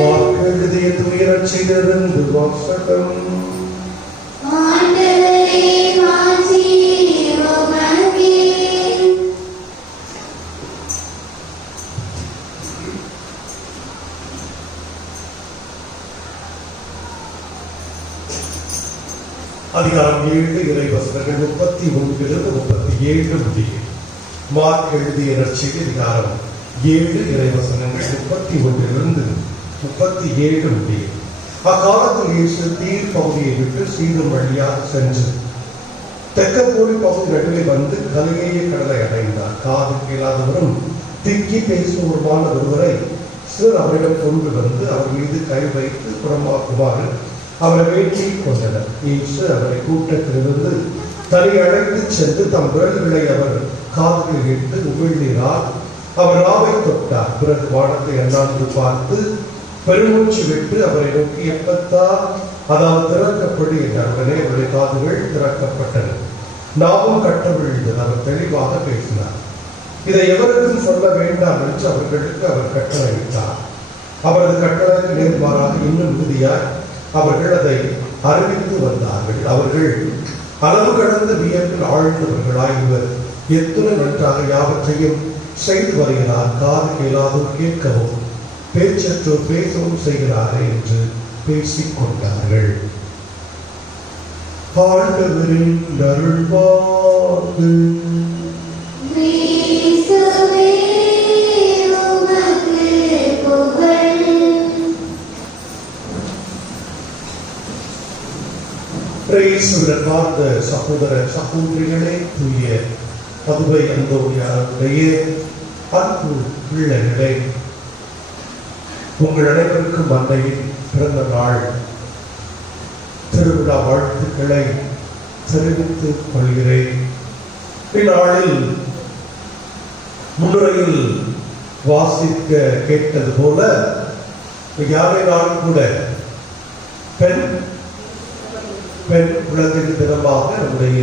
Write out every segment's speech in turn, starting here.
வாக்கெழுதிய துயரச்சிலிருந்து வாசகம் அதிகாரம் ஏழு இறை வசனங்கள் முப்பத்தி ஒன்றிலிருந்து முப்பத்தி ஏழு முடியும் மார்க் எழுதிய நற்செய்தி அதிகாரம் ஏழு இறை வசனங்கள் முப்பத்தி ஒன்றிலிருந்து முப்பத்தி ஏழு முடியும் அக்காலத்தில் இயேசு தீர் பகுதியை விட்டு சீடும் வழியாக சென்று தெக்கப்போலி பகுதி நடுவே வந்து கலிலேய கடலை அடைந்தார். காது கேளாதவரும் திக்கி பேசுவோருமான ஒருவரை சிலர் அவரிடம் கொண்டு வந்து அவர் மீது கை வைத்து குணமாக்குமாறு அவரை வேற்றி கொண்டனர். இயேசு அவரை கூட்டத்திலிருந்து தலை அழைத்து சென்று தம் விரல்களை அவர் காதில் இட்டு உமிழ்நீரால் அவர் ராவை தொட்டார். பிறகு வானத்தை அண்ணாந்து பார்த்து பெருமூச்சு விட்டு அவரை நோக்கி எப்பத்தா அதாவது திறக்கப்படி என்ற உடனே அவருடைய காதுகள் திறக்கப்பட்டன. நாமும் கட்டவிழ்ந்தது அவர் தெளிவாக பேசினார். இதை எவருக்கும் சொல்ல வேண்டாம் என்று அவர்களுக்கு அவர் கட்டளையிட்டார். அவரது கட்டளைக்கு நேர்மாறாக இன்னும் மிகுதியாய் அவர்கள் அதை அறிவித்து வந்தார்கள். அவர்கள் அளவு கடந்த வியப்பில் ஆழ்ந்தவர்களாய் இவர் எத்துணை நன்றாக யாவற்றையும் செய்து வருகிறார் காது கேளாதும் கேட்கவும் பேச்சற்றோர் பேசவும் செய்கிறாரே என்று பேசிக் கொண்டார்கள் ஆண்டவரின் அருள்வாக்கு பார்த்த சகோதர சகோதரிகளே தூய பதுவை அந்தோனியாருடைய அன்பு பிள்ளைகளே உங்கள் அனைவருக்கும் அன்னையின் பிறந்த நாள். திருவிழா வாழ்த்துக்களை தெரிவித்துக் கொள்கிறேன். இந்நாளில் முன்னுரையில் வாசிக்க கேட்டது போல யாரை நான் கூட பெண் பெண் குழந்தை தினமாக நம்முடைய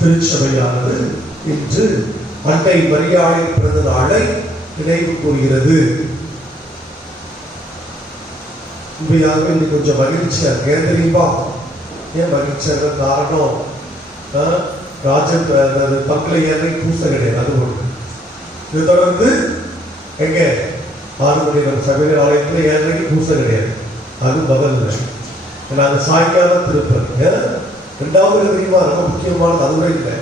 திருச்சபையானது இன்று அன்னை மரியாதை பிறந்த நாளை நினைவு கூறுகிறது. உண்மையாக இன்னைக்கு கொஞ்சம் மகிழ்ச்சியா இருக்கேன் ஏன் மகிழ்ச்சியாக காரணம் ராஜ ராஜன் அதாவது பக்கலை ஏறி பூச கிடையாது அது ஒன்று இது தொடர்ந்து எங்கே ஆறு மணி நம்ம சபையில ஆலயத்தில் ஏறி பூச கிடையாது அது முதல்ல நாங்கள் சாயங்காலம் திருப்பேன் ரெண்டாவது தெரியுமா ரொம்ப முக்கியமானது அதுவே இல்லை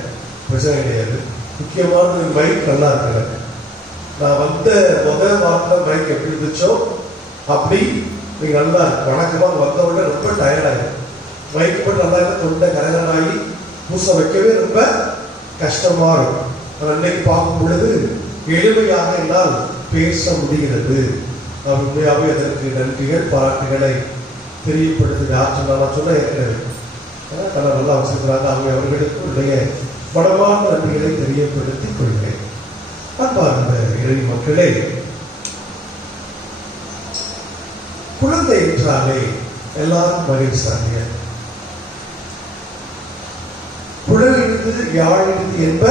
பிரச்சனை கிடையாது முக்கியமானது மைக் நல்லா இருக்கிறேன் நான் வந்த முதல் வாரத்தில் மைக் எப்படி இருந்துச்சோ அப்படி நீங்கள் நல்லா வணக்கமாக வந்த உடனே ரொம்ப டயர்டாகும் மைக் போட்டு நல்லா இருக்க தொண்டை கரகராகி பூசை வைக்கவே ரொம்ப கஷ்டமாக இருக்கும் நான் அன்னைக்கு பார்க்கும் பொழுது எளிமையாக என்னால் பேச முடிகிறது. நான் உண்மையாகவே அதற்கு நன்றிகள் பாராட்டுகளை தெரியப்படுத்துது ஆற்றல் நான் சொன்ன ஏற்கனவே. நல்லா வசிக்கிறாங்க அவங்க அவர்களுக்கு உடைய படமான நன்றிகளை தெரியப்படுத்திக் கொள்கிறேன். அன்பார்ந்த இறை மக்களே குழந்தை என்றாலே எல்லாரும் மகிழ்ச்சாங்க குழல் இருந்து யாழ் இருந்து என்ப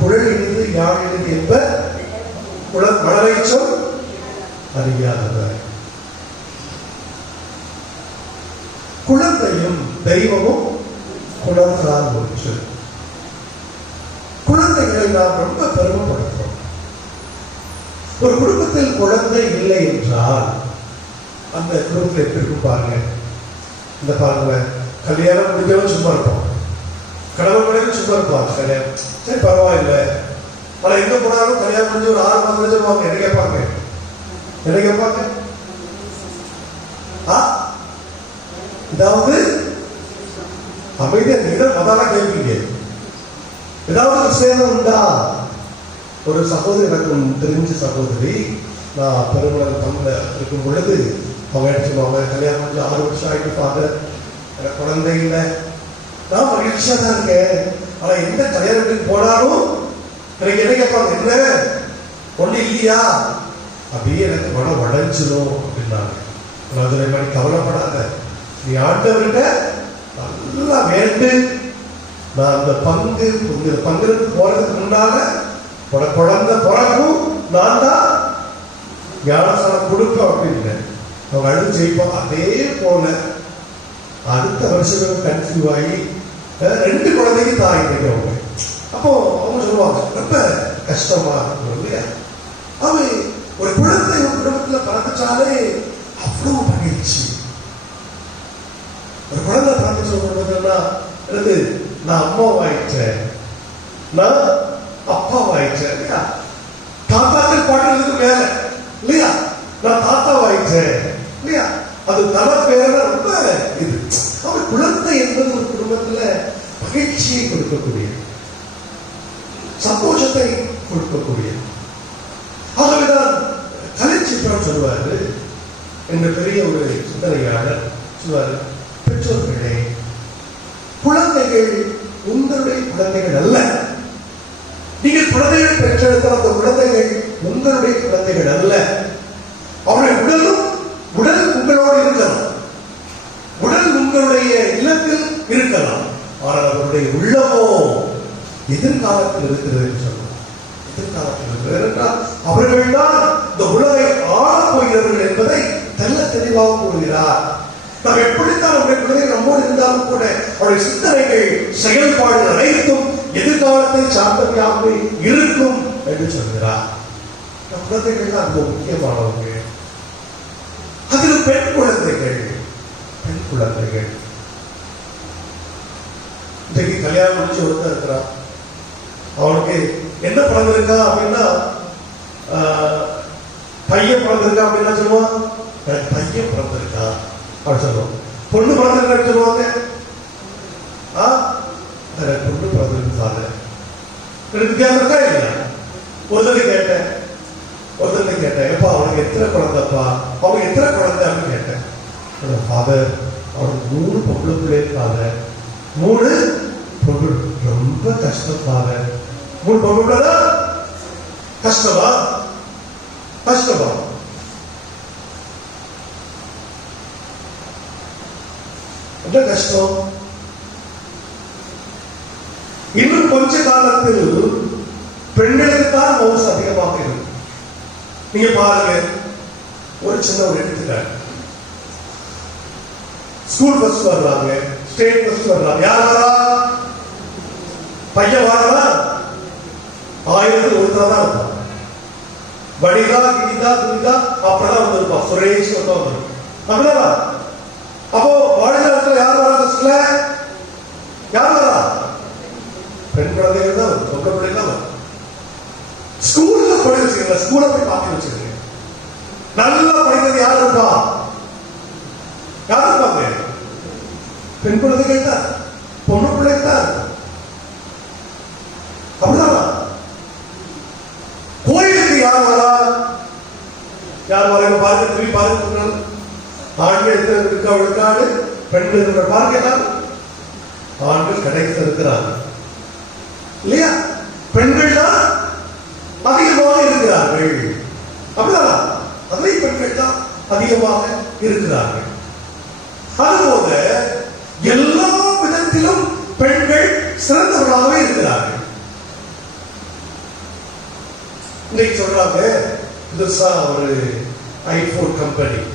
குழல் இருந்து யாழ் இருந்து என்ப குழல் மழலை சொல் அறியாதவர். குழந்தையும் தெய்வமும் குழந்தான் ஒன்று. குழந்தைகளை நாம் ரொம்ப பெருமைப்படும் ஒரு குடும்பத்தில் குழந்தை இல்லை என்றால் அந்த குடும்பத்தில் எப்படி இருக்கும் பாருங்க. இந்த பாருங்க கல்யாணம் முடிஞ்சவன் சும்மா இருப்போம் கணவன் மனைவி சும்மா இருப்பாங்க. கல்யாணம் சரி பரவாயில்லை. ஆனா எங்க போனாலும் கல்யாணம் முடிஞ்சு ஒரு ஆறு மாதம் கழிச்சிருவாங்க என்ன கேட்பாங்க. என்ன கேட்பாங்க. ஆ? இதாவது அமைதியா நீங்க அதான கேட்பீங்க ஏதாவது சேதம் உண்டா? ஒரு சகோதரி எனக்கு தெரிஞ்ச சகோதரி நான் பெருமளவு தமிழில் இருக்கும் பொழுது அவங்க எடுத்துருவாங்க கல்யாணம் பண்ணி ஆறு வருஷம் ஆகிட்டு ஃபாதர் எனக்கு குழந்தை இல்லை. நான் மகிழ்ச்சியாக தான் இருக்கேன். ஆனால் எந்த கல்யாணத்துக்கு போனாலும் எனக்கு என்ன கேட்பாங்க என்ன? ஒன்று இல்லையா? அப்படியே எனக்கு மனம் உடைஞ்சிடும் அப்படின்னாங்க. நான் மாதிரி கவலைப்படாத. நீ ஆண்டவர்கிட்ட நல்லா வேண்டு. நான் அந்த பங்கு இந்த பங்கு போறதுக்கு முன்னால குழந்தை பிறக்கும் நான் தான் ஞானசானம் கொடுப்போம் அப்படின்னு அவங்க அழுது ஜெயிப்போம் அதே போல அடுத்த வருஷம் கன்ஃபியூ ஆகி ரெண்டு குழந்தைக்கு தாய் அவங்க அப்போ அவங்க சொல்லுவாங்க ரொம்ப கஷ்டமா இருக்கும் இல்லையா? அவன் ஒரு குழந்தை ஒரு குடும்பத்துல பிறந்துச்சாலே அவ்வளவு மகிழ்ச்சி. ஒரு குழந்தை பிறந்து சொல்றதுன்னா என்னது நான் அம்மாவாயிட்டேன். நான் அப்பாவாயிட்டேன் இல்லையா? தாத்தாக்கள் பாடுறதுக்கு மேல இல்லையா? நான் தாத்தாவாயிட்டேன் இல்லையா? அது தல பேர ரொம்ப இது. அவர் குழந்தை என்பது ஒரு குடும்பத்துல மகிழ்ச்சியை கொடுக்கக்கூடிய சந்தோஷத்தை கொடுக்கக்கூடிய ஆகவேதான் கலைச்சித்திரம் சொல்வாரு என்ற பெரிய ஒரு சிந்தனையாளர் சொல்வாரு பெற்றோர்களே குழந்தைகள் உங்களுடைய குழந்தைகள் அல்ல. பெற்றெடுத்த அந்த குழந்தைகள் உங்களுடைய குழந்தைகள் அல்ல. அவருடைய உடலும் உடல் உங்களோடு இருக்கலாம். உடல் உங்களுடைய இல்லத்தில் இருக்கலாம். ஆனால் அவருடைய உள்ளமோ எதிர்காலத்தில் இருக்கிறது என்று சொல்லலாம் எதிர்காலத்தில் இருக்கிறது என்றால் அவர்கள் தான் இந்த உலகை ஆளப் போகிறவர்கள் என்பதை தெல்ல தெளிவாக கூறுகிறார். நாம் எப்படித்தான் அவருடைய குழந்தைகள் நம்மோடு இருந்தாலும் கூட அவருடைய சிந்தனைகள் செயல்பாடுகள் அனைத்தும் எதிர்காலத்தை சார்ந்தவையாக இருக்கும் என்று சொல்கிறார். குழந்தைகள் தான் ரொம்ப முக்கியமானவங்க அதில் பெண் குழந்தைகள் பெண் குழந்தைகள். இன்றைக்கு கல்யாணம் முடிச்சு ஒருத்தர் இருக்கிறான். அவனுக்கு என்ன பிறந்திருக்கா அப்படின்னா ஆஹ், பையன் பிறந்திருக்கா அப்படின்னா சொல்லுவான் எனக்கு பையன் பிறந்திருக்கா அப்படின்னு சொல்லுவான். பொண்ணு பிறந்திருக்கான்னு சொல்லுவாங்க. ஆ? எனக்கு பொண்ணு பிறந்திருக்கு சார். வித்தியாசம் இருக்கா இல்லையா? ஒருத்தனை கேட்டேன். ஒருத்தனை கேட்டேன். எப்பா அவனுக்கு எத்தனை குழந்தைப்பா? அவன் எத்தனை குழந்தை அப்படின்னு கேட்டேன். ஃபாதர் அவனுக்கு மூணு பொம்பளை பிள்ளை ஃபாதர் மூணு பொம்பளை ரொம்ப கஷ்டம் ஃபாதர் மூணு பொம்பளை பிள்ளை கஷ்டமா? கஷ்டமா? என்ன கஷ்டம் இன்னும் கொஞ்ச காலத்தில் பெண்களுக்கு தான் மவுசு அதிகமாக இருக்கும் நீங்க பாருங்க ஒரு சின்ன ஒரு எடுத்துக்காட்டு. ஸ்கூல் பஸ் வர்றாங்க ஸ்டேட் பஸ் வர்றாங்க. யார் வரா பையன் வரா ஆயிரத்தி ஒருத்தர் தான் இருப்பான். வனிதா கினிதா துனிதா அப்படிதான் வந்திருப்பான். சுரேஷ் மட்டும் வந்திருப்பான். அப்படிதான் அப்போ வாழ்நாளத்தில் யார் வரா ஃபர்ஸ்ட்ல யார் வரா பெண் குழந்தைகள் தான் வரும் பொம்பளை பிள்ளை தான் வரும் ஸ்கூல்ல போய் வச்சுக்கோங்க ஸ்கூல்ல போய் பார்த்து வச்சுக்கோங்க நல்லா படிக்கிறது யார் இருப்பா யார் இருப்பாங்க பெண் குழந்தைகள் தான் பொண்ணு பிள்ளைகள் தான் அப்படிதான் கோயிலுக்கு யார் வரா யார் வரா இப்ப பாருங்க திரும்பி பாருங்க ஆண்கள் எத்தனை இருக்கா விழுக்காடு பெண்கள் இருக்கிற ஆண்கள் கடைசி இருக்கிறார் இல்லையா? பெண்கள் தான் அதிகமாக இருக்கிறார்கள். அப்படிதான்? அதே பெண்கள் தான் அதிகமாக இருக்கிறார்கள். அதுபோல எல்லா விதத்திலும் பெண்கள் சிறந்தவர்களாகவே இருக்கிறார்கள். இன்னைக்கு சொல்றாங்க புதுசா ஒரு iPhone company.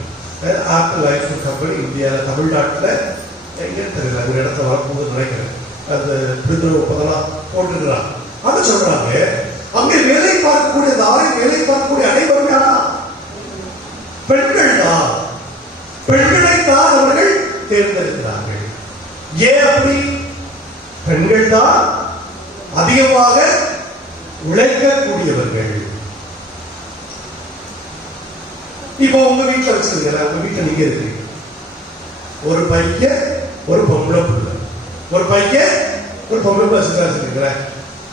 Apple iPhone company இந்தியாவில் தமிழ்நாட்டில் எங்கன்னு தெரியல ஒரு இடத்துல வரும்போது நினைக்கிறேன். அந்த விருதுல ஒப்பதெல்லாம் போட்டுக்கிறான் அதை சொல்றாங்க அங்கே வேலை பார்க்கக்கூடிய அந்த ஆலை வேலை பார்க்கக்கூடிய அனைவரும் யாரா? பெண்கள் தான் பெண்களை தான் அவர்கள் தேர்ந்தெடுக்கிறார்கள். ஏன் அப்படி? பெண்கள் தான் அதிகமாக உழைக்கக்கூடியவர்கள். இப்போ உங்க வீட்டில் வச்சிருக்கல உங்க வீட்டில் நீங்க இருக்கீங்க. ஒரு பையன் ஒரு பொம்பளை பிள்ளை. ஒரு பையன் ஒரு பொம்பளை பிள்ளை வச்சிருக்கீங்களா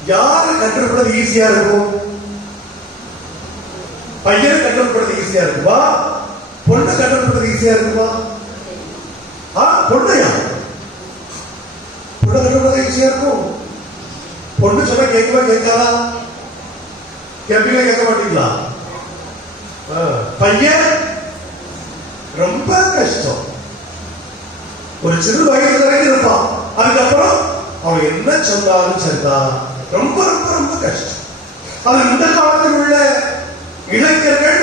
யாரு கண்ட்ரோல் பண்ணது ஈஸியா இருக்கும்? பையனை கண்ட்ரோல் பண்ணது ஈஸியா இருக்குமா? பொண்ணை கண்ட்ரோல் பண்ணது ஈஸியா இருக்குமா? ஆ பொண்ணையா? பொண்ணை கண்ட்ரோல் பண்ணது ஈஸியா இருக்கும். பொண்ணு சொன்னா கேட்கவா கேட்காதா? கேட்பீங்களா கேட்க மாட்டீங்களா? ஆ, பையன் ரொம்ப கஷ்டம். ஒரு சிறு வயசு வரைக்கும் இருப்பான். அதுக்கப்புறம் அவன் என்ன சொன்னாலும் சரிதான். ரொம்ப ரொம்ப ரொம்ப கஷ்டம். அது இந்த காலத்தில் உள்ள இளைஞர்கள்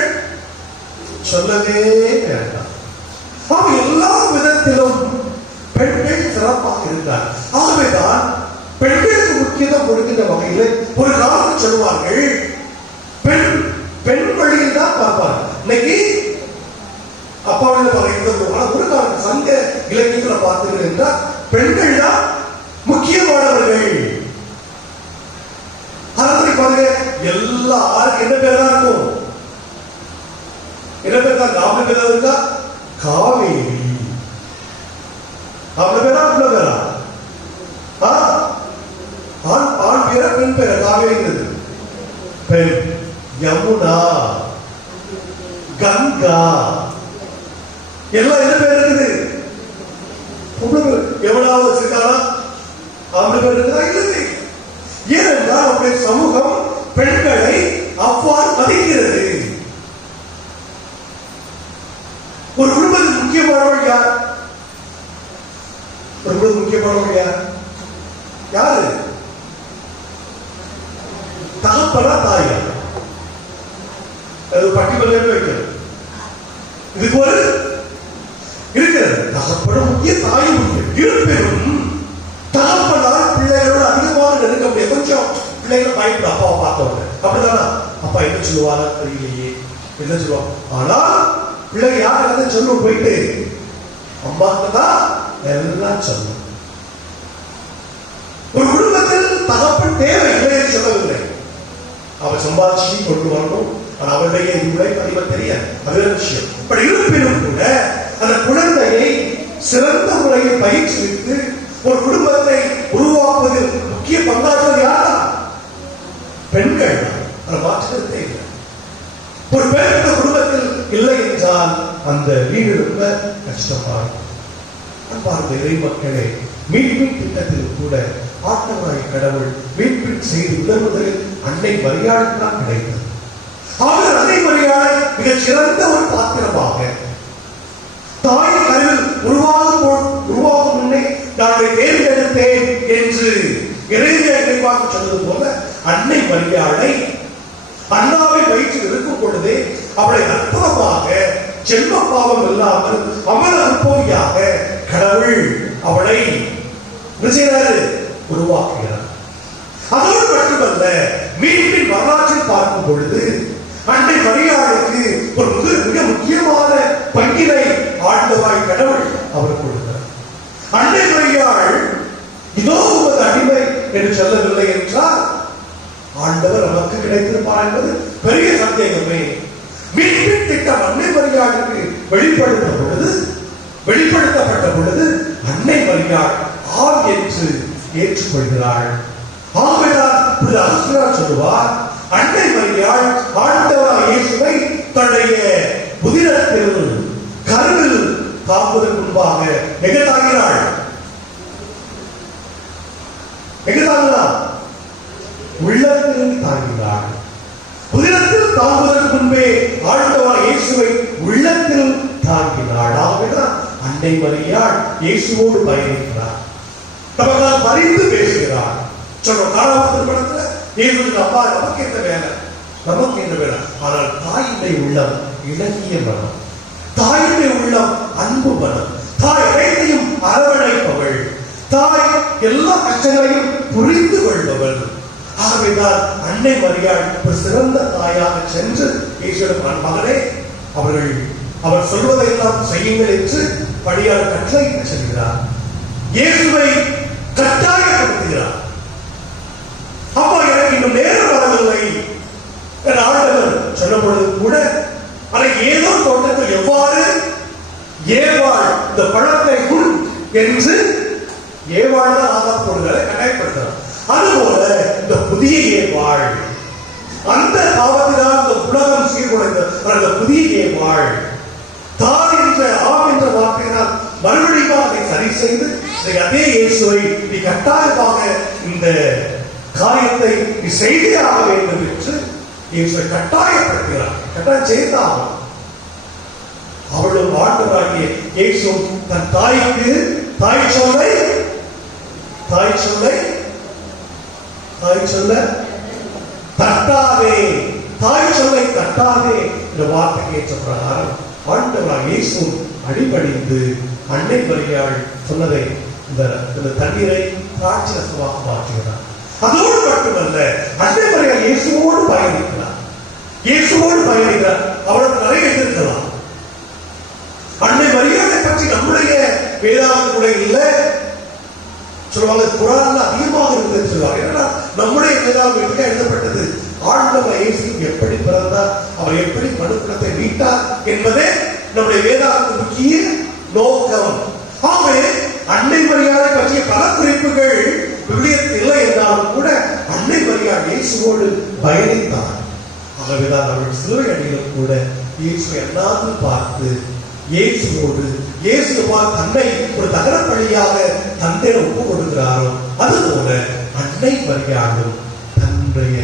சொல்லவே வேண்டாம். அவன் எல்லா விதத்திலும் பெண்கள் சிறப்பாக இருந்தார் ஆகவேதான் பெண்களுக்கு முக்கியத்துவம் கொடுக்கின்ற வகையில் ஒரு காலத்தில் சொல்வார்கள் பெண் பெண் வழியில் தான் பார்ப்பார் இன்னைக்கு அப்பாவில் பார்க்கிறது ஆனா ஒரு காலம் சங்க இலக்கியத்துல பார்த்தீர்கள் என்றால் பெண்கள் தான் முக்கியமானவர்கள் அதனால பாருங்க எல்லா ஆளுக்கு என்ன பேர் தான் இருக்கும் என்ன பேர் தான் காவல் பேர் இருக்கா காவேரி அவ்வளவு பேரா அவ்வளவு பேரா ஆ? ஆண் ஆண் பேரா பெண் பேரா காவேரிங்கிறது பெண் யமுனா கங்கா எல்லாம் என்ன பேர் இருக்குது பொம்பளை பேர் எவ்வளவு வச்சிருக்கானா ஆம்பளை பேர் இருக்குதா இல்லை ஏனென்றால் அவருடைய சமூகம் பெண்களை அவ்வாறு மதிக்கிறது ஒரு குடும்பத்தில் முக்கியமானவர்கள் யார்? ஒரு குடும்பத்தில் முக்கியமானவர்கள் யார் தகப்பனா தாயா அது பட்டிமன்றம் வைக்கிறது இதுக்கு ஒரு இருக்கிறது தகப்பனும் முக்கிய தாயும் முக்கியம் இருப்பினும் தகப்பனால் பிள்ளைகளோட அதிகமாக நெருங்க முடியாது கொஞ்சம் பிள்ளைகளை பயப்படும் அப்பாவை பார்த்த உடனே அப்படிதானா அப்பா என்ன சொல்லுவாங்க தெரியலையே என்ன சொல்லுவாங்க ஆனால் பிள்ளைங்க யார் கதை சொல்லும் போயிட்டு அம்மாக்கு தான் எல்லாம் சொல்லும் ஒரு குடும்பத்தில் தகப்பன் தேவை இல்லை என்று சொல்லவில்லை அவர் சம்பாதிச்சு கொண்டு வரணும் அவருடைய இதுவரை பதிவு தெரியாது. அது விஷயம். பட் இருப்பினும் கூட அந்த குழந்தையை சிறந்த முறையில் பயிற்றுவித்து ஒரு குடும்பத்தை உருவாக்குவதில் முக்கிய பங்காற்றுவது யாரா? பெண்கள் அதை இல்லை. ஒரு பெண் இந்த குடும்பத்தில் இல்லை என்றால் அந்த வீடு ரொம்ப கஷ்டமா இருக்கும். அன்பார்ந்த இறை மக்களே மீட்பின் திட்டத்தில் கூட ஆட்டமாய் கடவுள் மீட்பின் செய்து உதவுவதில் அன்னை மரியாதை தான் கிடைத்தது அவர் அன்னை மிகச் சிறந்த ஒரு பாத்திரமாக. தாய் கருவில் உருவாகும் போ- உருவாகும் முன்னே நான் தேர்ந்தெடுத்தேன் என்று இறைவியை நினைவாக சொன்னது போல அன்னை மரியாதை அண்ணாவை வயிற்றில் இருக்கும் பொழுதே அவளை அற்புதமாக செல்வ பாவம் இல்லாமல் அமர அற்போவியாக கடவுள் அவளை உருவாக்குகிறார். அதோடு மட்டுமல்ல மீண்டும் வரலாற்றில் பார்க்கும் பொழுது அன்னை மரியாதைக்கு ஒரு மிக மிக முக்கியமான பங்கினை ஆண்டவாய் கடவுள் அவர் கொடுத்தார் அன்னை மரியாள் இதோ உமது அடிமை என்று சொல்லவில்லை என்றால் ஆண்டவர் நமக்கு கிடைத்திருப்பார் என்பது பெரிய சந்தேகமே. மீட்பின் திட்டம் அன்னை மரியாளுக்கு வெளிப்படுத்த பொழுது வெளிப்படுத்தப்பட்ட பொழுது அன்னை மரியாள் ஆம் என்று ஏற்றுக்கொள்கிறாள். ஆகவேதான் புனித அகஸ்தினார் சொல்லுவார் அன்னை மரியாள் ஆண்டவராய் இயேசுவை தன்னுடைய புதிரத்தில் கருவில் காப்பதற்கு முன்பாக எகத்தாகிறாள் எகத்தாகிறாள் உள்ளத்தில் தாங்கினார் புதிரத்தில் தாங்குவதற்கு முன்பே ஆண்டவர் இயேசுவை உள்ளத்தில் தாங்கினாள் ஆகவேதான் அன்னை மரியாள் இயேசுவோடு பயணிக்கிறார் நமக்கால் பறிந்து பேசுகிறார் சொல்ற காலாபத்திர படத்துல இயேசு அப்பா நமக்கு என்ன வேலை. நமக்கு என்ன வேலை. ஆனால் தாயினுடைய உள்ளம் இலகிய மனம். தாயினுடைய உள்ளம் அன்பு மனம். தாய் அனைத்தையும் அரவணைப்பவள். தாய் எல்லா கஷ்டங்களையும் புரிந்து கொள்பவள். ஆகவேதான் அன்னை மரியாள் ஒரு சிறந்த தாயாக சென்று ஈஸ்வரன் மகனே அவர்கள் அவர் சொல்வதையெல்லாம் செய்யுங்கள் என்று படியால் கட்டளை செல்கிறார் இயேசுவை கட்டாயப்படுத்துகிறார் அப்பா எனக்கு இன்னும் நேரம் வரவில்லை என் சொல்லும் பொழுது கூட ஆனா ஏதோ தோட்டத்தில் எவ்வாறு ஏவாள் இந்த பழத்தை குள் என்று ஏவாள் தான் ஆதார் பொருள்களை கட்டாயப்படுத்துறார் அதுபோல இந்த புதிய ஏவாள் அந்த பாவத்தினால் இந்த உலகம் சீர்குலைந்தது அந்த புதிய ஏவாள் தான் என்ற ஆம் என்ற வார்த்தையினால் மறுபடியும் அதை சரி செய்து அதே இயேசுவை நீ கட்டாயமாக இந்த காரியத்தை நீ செய்தே ஆக வேண்டும் என்று இவர்களை கட்டாயப்படுத்துகிறார் கட்டாயம் செய்தாகும் அவளும் ஆண்டவராகிய இயேசு தன் தாய்க்கு தாய் சொல்லை தாய் சொல்லை தாய் சொல்ல தட்டாதே தாய் சொல்லை தட்டாதே என்ற வார்த்தைக்கு ஏற்ற பிரகாரம் ஆண்டவராக இயேசு அடிபணிந்து அன்னை மரியாள் சொன்னதை இந்த இந்த தண்ணீரை காட்சி ரசமாக மாற்றுகிறார். அதோடு மட்டுமல்ல அன்னை மரியாள் இயேசுவோடு பயணிக்கிறார். இயேசுவோடு பயணிக்கிறார். அவ்வளவு நிறைய எதிர்க்கலாம். அன்னை மரியாதை பற்றி நம்முடைய வேதாந்த கூட இல்லை. சொல்லுவாங்க குரான் அதிகமாக இருந்தது சொல்லுவாங்க. ஏன்னா நம்முடைய வேதாந்தத்துக்கு எழுதப்பட்டது. ஆண்டவர் இயேசு எப்படி பிறந்தார் அவர் எப்படி மனுக்குலத்தை மீட்டார் என்பதே நம்முடைய வேதாந்த முக்கிய நோக்கம். ஆகவே அன்னை மரியாதை பற்றிய பல குறிப்புகள் விவிலியத்தில் இல்லை என்றாலும் கூட அன்னை மரியாதை இயேசுவோடு பயணித்தார் ஆகவேதான் அவர்கள் சிலுவை அடியிலும் கூட இயேசு அண்ணாந்து பார்த்து இயேசுவோடு இயேசு தன்னை ஒரு தகரப்பள்ளியாக தந்தையிட ஒப்பு கொடுக்கிறாரோ அதுபோல அன்னை மரியாளும் தன்னுடைய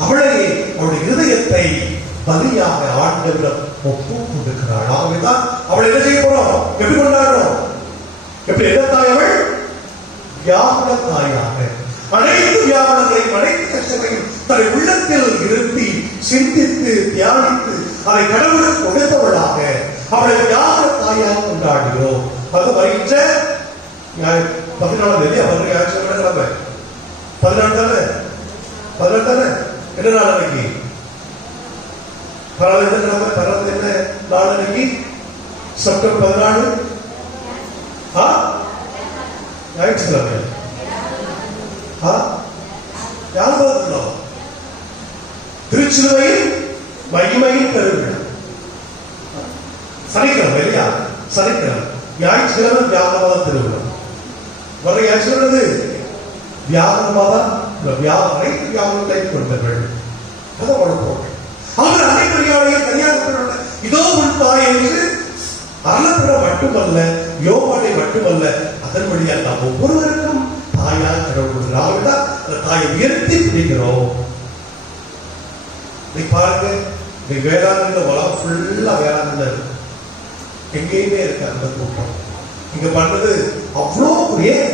அவளையே அவளுடைய இருதயத்தை பலியாக ஆண்டவிடம் ஒப்பு கொடுக்கிறாள் ஆகவேதான் அவளை என்ன செய்ய போறோம்? எப்படி கொண்டாடுறோம்? எப்படி என்ன தாய் அவள்? வியாபன தாயாக. அனைத்து வியாபாரங்களையும் அனைத்து கஷ்டங்களையும் தன்னை உள்ளத்தில் இருத்தி சிந்தித்து தியானித்து அதை கடவுளுக்கு கொடுத்தவளாக அவளை வியாபன தாயாக கொண்டாடுகிறோம். அது வருகின்ற பதினாலாம் தேதி அவருக்கு அவர் ஞாயிற்றுக்கிழமை பதினாலு தானே? பதினாலு தானே? என்ன நாள் அன்னைக்கு? பரவாயில்ல என்ன கிழமை பரவாயில்ல என்ன நாள் அன்னைக்கு? செப்டம்பர் பதினாலு? ஆ? ஞாயிற்றுக்கிழமை. ஆ? யார் பார்த்துள்ளோம் திருச்சிலுவையில் மகிமையின் பெருவிழா சனிக்கிழமை இல்லையா? சனிக்கிழமை. ஞாயிற்றுக்கிழமை வியாபார திருவிழா வர ஞாயிற்றுக்கிழமை வியாபாரமாக வியாபாரை வியாபாரத்தை கொண்டவர்கள். அதை வளர்ப்போம். அவர் அனைவரையாளையும் கன்னியாகுமரி இதோ உன் என்று அருளப்பட மட்டுமல்ல யோவானை மட்டுமல்ல அதன் வழியாக நாம் ஒவ்வொருவருக்கும் தாயாக கடவுள் நாம தாயை உயர்த்தி பிடிக்கிறோம். நீ பாருங்க நீ வேளாண்மை வளம் ஃபுல்லா வேளாண்மை இருக்கு. எங்கேயுமே இருக்கு அந்த கூட்டம். இங்க பண்றது அவ்வளோ ஏன்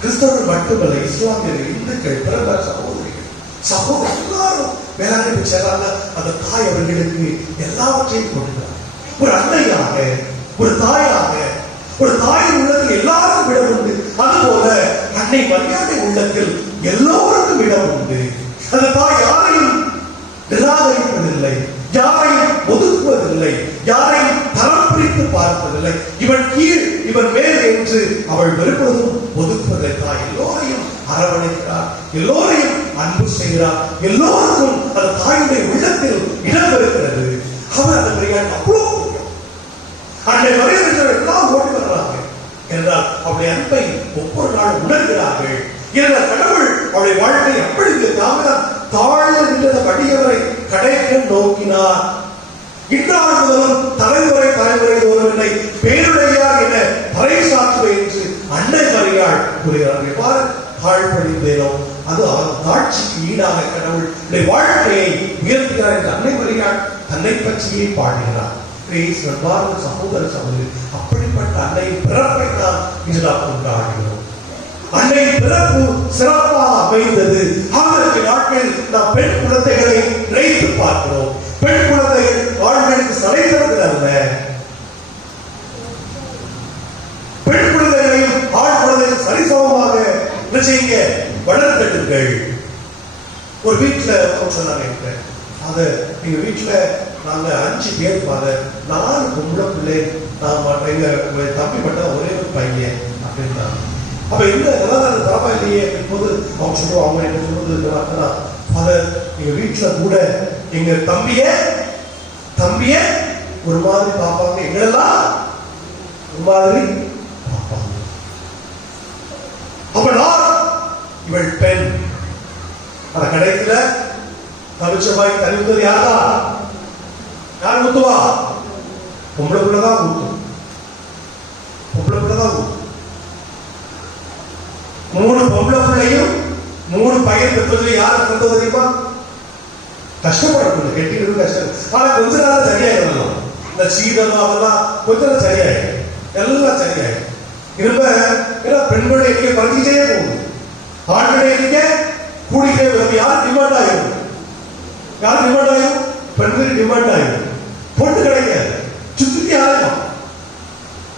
கிறிஸ்தவர்கள் மட்டுமல்ல இஸ்லாமியர்கள் இந்துக்கள் பிறந்த சகோதரிகள் சகோதரர் எல்லாரும் வேளாண்மை சேராங்க அந்த தாய் அவர்களுக்கு எல்லாவற்றையும் கொடுக்கிறார். ஒரு அன்னையாக ஒரு தாயாக ஒரு தாயின் உள்ளத்தில் எல்லாருக்கும் இடம் உண்டு அதுபோல அன்னை மரியாதை உள்ளத்தில் எல்லோருக்கும் இடம் உண்டு அந்த தாய் யாரையும் நிராகரிப்பதில்லை யாரையும் ஒதுக்குவதில்லை யாரையும் தரம் பிரித்து பார்ப்பதில்லை. இவன் கீழ் இவன் மேல் என்று அவள் வெறுப்பதும் ஒதுக்குவதை தாய் எல்லோரையும் அரவணைக்கிறார் எல்லோரையும் அன்பு செய்கிறார் எல்லோருக்கும் அந்த தாயுடைய உள்ளத்தில் இடம் இருக்கிறது அவர் அந்த மரியாதை அவ்வளவு முக்கியம் அன்னை மரியாதை எல்லாம் ஓடி வர்றாங்க என்றால் அவருடைய அன்பை ஒவ்வொரு நாளும் உணர்கிறார்கள் என்ற கடவுள் அவருடைய வாழ்க்கை எப்படி தாமதம் தாழ்ந்து நின்ற வடியவரை கடைக்கு நோக்கினார் இந்நாள் முதலும் தலைமுறை தலைமுறை தோறும் என்னை பேருடையார் என பறைசாற்றுவை என்று அன்னை மரியாள் கூறுகிறார் எவ்வாறு தாழ்படிந்தேனோ அது அவர் தாட்சிக்கு ஈடாக கடவுள் என்னுடைய வாழ்க்கையை உயர்த்துகிறார் என்று அன்னை மரியாள் தன்னை பற்றியே பாடுகிறார் கிரேஸ் சகோதர சகோதரி அப்படிப்பட்ட அன்னையின் பிறப்பை தான் இன்று நாம் கொண்டாடுகிறோம் அன்னையின் பிறப்பு சிறப்பாக அமைந்தது. அவருக்கு நாட்களில் நாம் பெண் குழந்தைகளை நினைத்து பார்க்கிறோம். பெண் குழந்தைகள் ஆண்களுக்கு சலைத்தவர்கள் அல்ல. பெண் குழந்தைகளையும் ஆண் குழந்தைகள் சரிசமமாக என்ன செய்யுங்க ஒரு வீட்டில் சொன்னாங்க என்கிட்ட அத வீட்டில் நாங்கள் அஞ்சு பேர் ஃபாதர் நாலு பொம்பளை பிள்ளை நான் எங்க எங்க தம்பி ஒரே ஒரு பையன் அப்படின்றாங்க அப்ப என்ன நல்லா அது பரவாயில்லையே இப்போது அவங்க சொல்லுவோம் அவங்க என்ன சொல்றது ஃபாதர் எங்க வீட்டுல கூட எங்க தம்பிய தம்பிய ஒரு மாதிரி பார்ப்பாங்க. எங்களெல்லாம் ஒரு மாதிரி பார்ப்பாங்க. அப்ப நான் இவள் பெண். அந்த கடைசியில தவிச்சமாய் தனித்தது யாரா யார் முத்துவா? பொம்பளை பிள்ளை தான் ஊத்தும் பொம்பளை பிள்ளை தான் ஊத்தும் மூணு பொம்பளை பிள்ளையும் மூணு பையன் பெற்றதுல யார் தந்தது தெரியுமா? கஷ்டப்படக்கூடாது. கெட்டிக்கிறது கஷ்டம். ஆனா கொஞ்ச நாள் சரியாயிடலாம் இந்த சீதனம் அதெல்லாம் கொஞ்ச நாள் சரியாயிடும். எல்லாம் சரியாயிடும். இருப்ப ஏன்னா பெண்களுடைய எண்ணிக்கை குறைஞ்சிட்டே போகுது. ஆண்களுடைய எண்ணிக்கை கூடிக்கிட்டே வரும் யார் டிமாண்ட் ஆகிடும் யார் டிமாண்ட் ஆகும் பெண்கள் டிமாண்ட் ஆகிடும் பொண்ணு கிடைக்காது. சுத்திட்டு ஆகும்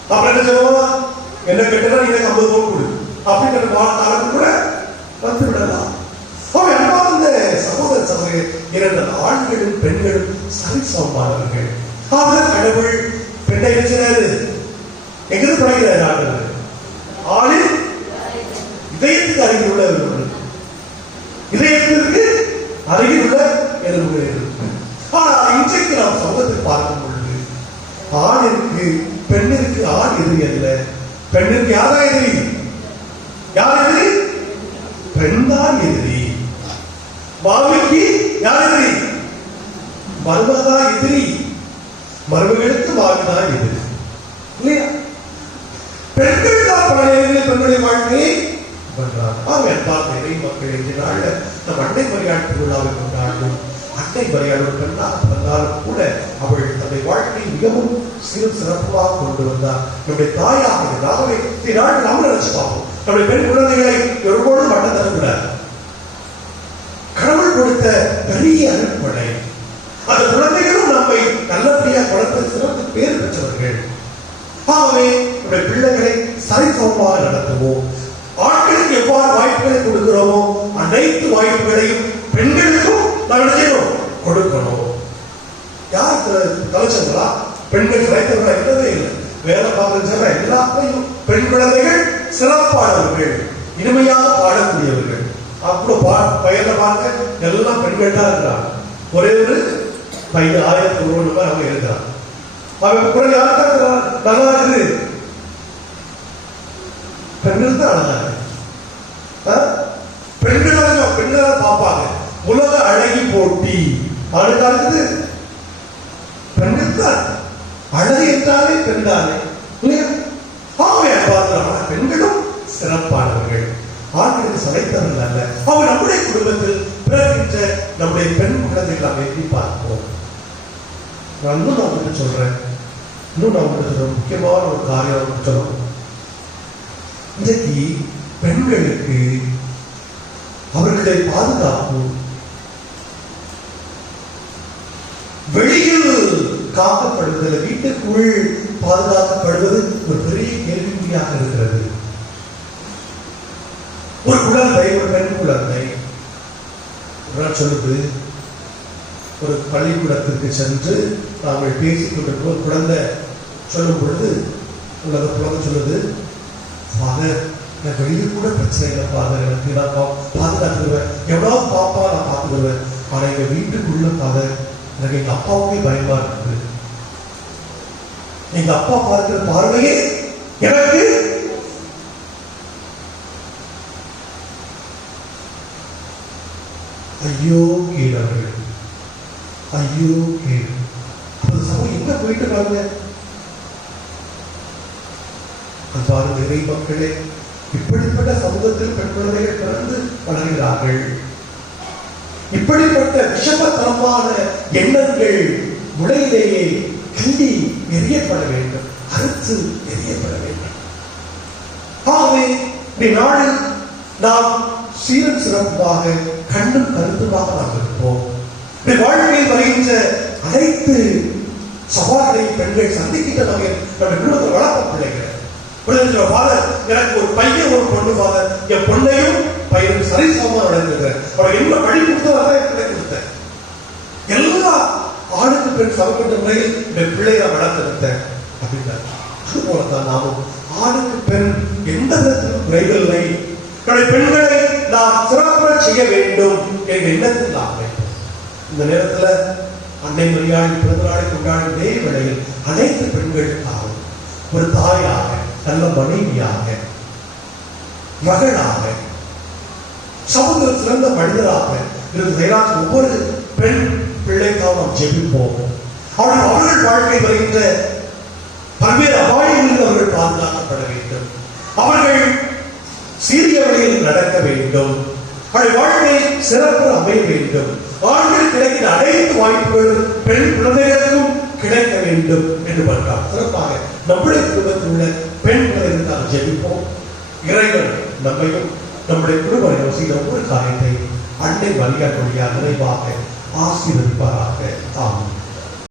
அப்புறம் என்ன சொல்லுவோம் என்ன கெட்டதா எனக்கு ஐம்பது கோடி கொடு அப்படிங்கிற காலம் கூட வந்து விடலாம் அன்பார்ந்த சகோதர சகோதரி இரண்டு ஆண்களும் பெண்களும் சரிசமமானவர்கள் அவர் கடவுள் பெண்ணை இருக்கிறாரு எங்கிருந்து படைக்கிறார் ஆண்டவர் ஆளில் இதயத்துக்கு அருகில் உள்ளவர்கள் இதயத்திற்கு அருகில் உள்ள எலும்புகள் ஆனால் இன்றைக்கு நாம் சமூகத்தில் பார்க்கும் பொழுது ஆணிற்கு பெண்ணிற்கு ஆண் எதிரி அல்ல பெண்ணிற்கு யாரா எதிரி யார் எதிரி பெண் தான் எதிரி மாமிக்கு யார் எதிரி மருமகா எதிரி மருமகளுக்கு மாமிதான் எதிரி இல்லையா பெண்கள் தான் பல நேரங்களில் பெண்களுடைய வாழ்க்கையை வென்றார். ஆம் என்பார் இறை மக்கள் இந்த நாள்ல நம் அன்னை மரியாதை விழாவை கொண்டாடும் அன்னை மரியாதை ஒரு பெண்ணாக பிறந்தாலும் கூட அவள் தன்னுடைய வாழ்க்கையை மிகவும் சிறு சிறப்பாக கொண்டு வந்தார் நம்முடைய தாயாக இருந்தாகவே இந்த நாள் நாம் நினைச்சு பார்ப்போம் நம்முடைய பெண் குழந்தைகளை ஒருபோதும் மட்டும் தரக்கூடாது. கடவுள் கொடுத்த பெரிய அனுப்பலை அந்த குழந்தைகளும் நம்மை நல்லபடியாக வளர்த்த சிறப்பு பேர் பெற்றவர்கள். ஆகவே நம்முடைய பிள்ளைகளை சரிசமமாக நடத்துவோம். ஆண்களுக்கு எவ்வாறு வாய்ப்புகளை கொடுக்கிறோமோ அனைத்து வாய்ப்புகளையும் பெண்களுக்கும் நாம் செய்யணும் கொடுக்கணும். யார் தலைச்சங்களா பெண்கள் சிறைத்தவர்களா இல்லவே இல்லை. வேலை பார்க்கிற எல்லாத்தையும் பெண் குழந்தைகள் சிறப்பானவர்கள் இனிமையாக பாடக்கூடியவர்கள். அப்புறம் பா பயிரில் பார்க்க எல்லாம் பெண்கள் தான் இருக்கிறாங்க. ஒரே ஒரு பையன் ஆயிரத்தி ஒரு ரூபாய் அவங்க இருக்கிறான் அவன் குழந்தை யாருக்கா இருக்கிறான் நல்லா இருக்குது? பெண்கள் தான் அழகா இருக்கு ஆ? பெண்கள் அழகா பெண்கள் தான் பார்ப்பாங்க உலக அழகி போட்டி ஆளுக்கா இருக்குது பெண்கள் தான் அழகு என்றாலே பெண் தானே இல்லையா ஆகவே பார்க்கலாம் பெண்களும் சிறப்பானவர்கள் ஆண்களுக்கு சளைத்தவர்கள் அல்ல அவங்க நம்முடைய குடும்பத்தில் பிறக்கின்ற நம்முடைய பெண் குழந்தைகளை நாம் எண்ணி பார்ப்போம் நான் இன்னும் நான் உங்களுக்கு சொல்றேன் இன்னும் நான் உங்களுக்கு முக்கியமான ஒரு காரியம் உங்களுக்கு சொல்லணும் இன்றைக்கு பெண்களுக்கு அவர்களை பாதுகாப்பு வெளியில் காக்கப்படுவது வீட்டுக்குள் பாதுகாக்கப்படுவது ஒரு பெரிய கேள்விக்குறியாக இருக்கிறது. ஒரு குழந்தை ஒரு பெண் குழந்தை சொல்லுது ஒரு பள்ளிக்கூடத்திற்கு சென்று நாங்கள் பேசிக் கொண்டிருக்கிறோம் ஒரு குழந்தை சொல்லும் பொழுது உள்ளத குழந்தை சொல்லுது ஃபாதர் எனக்கு வெளியே கூட பிரச்சனை இல்லை ஃபாதர் எனக்கு நான் பா- பாதுகாத்துக்குருவேன் எவ்வளோ பாப்பா நான் பார்த்துக்கிடுவேன் ஆனால் எங்கள் வீட்டுக்குள்ள ஃபாதர் எனக்கு எங்கள் அப்பாவுமே பயமா இருக்குது. எங்கள் அப்பா பார்க்கிற பார்வையே எனக்கு ஐயோ கீழவர்கள் ஐயோ சமூகம் எங்க போயிட்டு பாருங்க அன்பார்ந்த இறை மக்களே இப்படிப்பட்ட சமூகத்தில் குழந்தைகள் பிறந்து வளர்கிறார்கள். இப்படிப்பட்ட விஷமத்தனமான எண்ணங்கள் முளையிலேயே கிண்டி எரியப்பட வேண்டும் அறுத்து எரியப்பட வேண்டும். ஆகவே நாளில் நாம் சீரும் சிறப்பாக கண்ணும் கருத்துமாக நாம் இருப்போம். வாழ்க்கையில் வருகின்ற அனைத்து சவால்களை பெண்கள் சந்திக்கின்ற வகையில் நம்ம குடும்பத்தில் வளர்ப்ப பிள்ளைகள். ஃபாதர்? எனக்கு ஒரு பையன் ஒரு பொண்ணு ஃபாதர். என் பொண்ணையும் பையனும் சரிசமமா நடந்திருக்கிறேன் அவன் என்ன வழி கொடுத்ததாக பிள்ளை கொடுத்தேன். எல்லா ஆணுக்கு பெண் சமப்பட்ட முறையில் என் பிள்ளையை வளர்த்தெடுத்தேன் அப்படின்னா அது போலத்தான் நாமும் ஆணுக்கு பெண் எந்த விதத்திலும் குறைவில்லை. பெண்களை நாம் சிறப்புற செய்ய வேண்டும் என்ற எண்ணத்தில் நாம் இந்த நேரத்துல அன்னை மரியாதை பிறந்த நாளை கொண்டாடும் இதே வேளையில் அனைத்து பெண்களுக்காகவும் ஒரு தாயாக நல்ல மனைவியாக மகளாக சமுதிர சிறந்த மனிதராக இருந்து செயலாற்ற ஒவ்வொரு பெண் பிள்ளைக்காக நாம் ஜெபிப்போம். அவர்கள் அவர்கள் வாழ்க்கை வருகின்ற பல்வேறு அபாயங்களில் அவர்கள் பாதுகாக்கப்பட வேண்டும். அவர்கள் சீரிய வழியில் நடக்க வேண்டும். அவருடைய வாழ்க்கை சிறப்பு அமைய வேண்டும். ஆண்கள் கிடைக்கிற அனைத்து வாய்ப்புகளும் பெண் குழந்தைகளுக்கும் கிடைக்க வேண்டும் என்று பார்த்தார். சிறப்பாக நம்முடைய குடும்பத்தில் உள்ள பெண் குழந்தைகளுக்கு நாம் ஜெபிப்போம். இறைவன் நம்மையும் நம்முடைய குடும்பம் செய்த ஒரு காரியத்தை அன்னை மரியாதை வழியாக நிறைவாக ஆசீர்வதிப்பாராக. ஆகும்